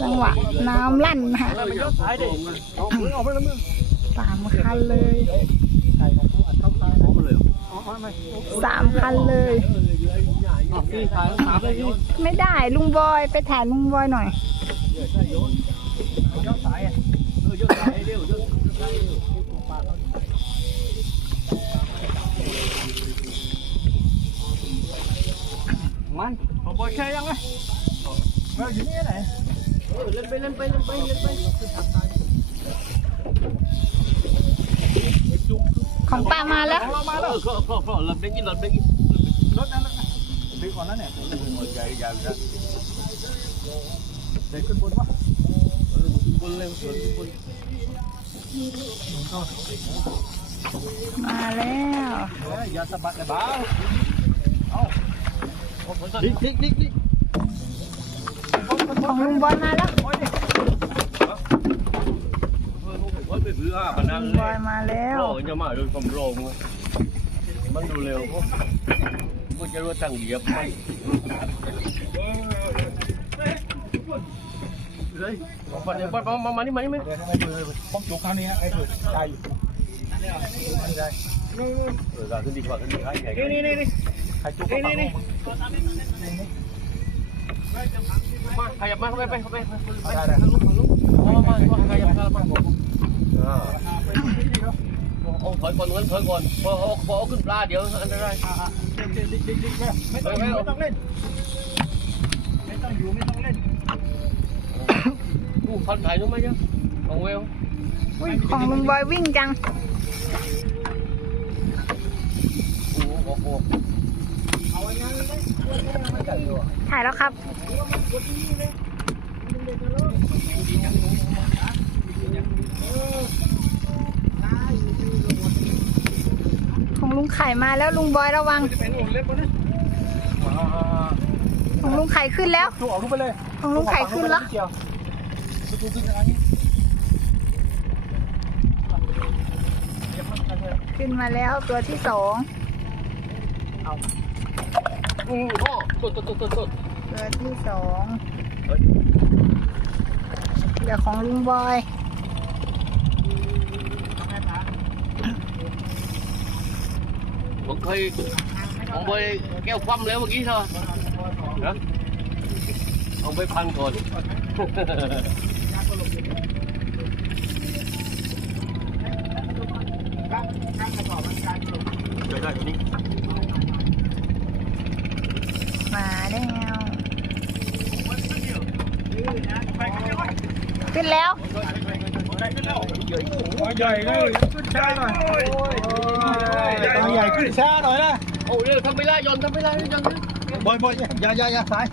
จังหวะน้ำลั่นค่ะสามคันเลยสามคันเลย ไม่ได้ลุงบอยไปถ่ายลุงบอยหน่อยมัน ผมบอยแค่ยังไงเราอยู่นี่ไหนเล่นไปเล่นไปเล่นไปเล่นไปของป้ามาแล้วเรามาแล้วก็ก็ก็ลับเด็กกินลับเด็กกินรถนั้นดึงก่อนแล้วเนี่ยใหญ่ใหญ่ใหญ่เด็กขึ้นบนวะเออขึ้นบนเร็วขึ้นบนมาแล้วอย่าสะบัดเลยบ้าเอา ดิ๊กดิ๊กดิ๊กดิ๊กของลุงบอยมาแล้วโอ้ยดิโอ้ยไปซื้อห้าพนังลุงเลบอยยมาแล้วโอ้ยจะมาโดยความโรงมันดูเร็วก็จะรู้ตั้งเหยียบมันเลยมาเนี่ยมามามานี่มานี่มาผมจุกคราวนี้ฮะไอ้ถือใจอยู่เออการขึ้นดีกว่าขึ้นดีให้ใหญ่นี่นี่นี่ ใครจุกก็ฟังมาขยับมาเข้าไปไปเข้าไปไปได้ได้มามามาขยับเข้ามาอ่าเอาถอยก่อนงั้นถอยก่อนพอเอาพอเอาขึ้นปลาเดี๋ยวอันตรายไม่ต้องอยู่ไม่ต้องเล่นไม่ต้องอยู่ไม่ต้องเล่นกูคันถ่ายนู้นไหมจ๊ะของเวลอุ้ยของลุงบอยวิ่งจังโอ้โหโอ้โห ถ่ายแล้วครับ ของลุงไข่มาแล้วลุงบอยระวัง ของลุงไข่ขึ้นแล้วจุกออกรูปไปเลยของลุงไข่ขึ้นแล้วเกี่ยวจุกจุกขึ้นอันนี้ขึ้นมาแล้วตัวที่สอง อืมโอ้ต้นต้นต้นต้นต้นตัวที่สองเดี๋ยวของลุงบอยผมเคยผมไปแก้วคว่ำแล้วเมื่อกี้เธอนะเอาไปพันก่อนไปได้นี่มา แล้วขึ้นแล้วใหญ่เลยขึ้นช้าหน่อยใหญ่ขึ้นช้าหน่อยนะโอ้เดี๋ยวทำไม่ได้ยนทำไม่ได้ยนบ่อยบอยอย่าอย่าอย่าสาย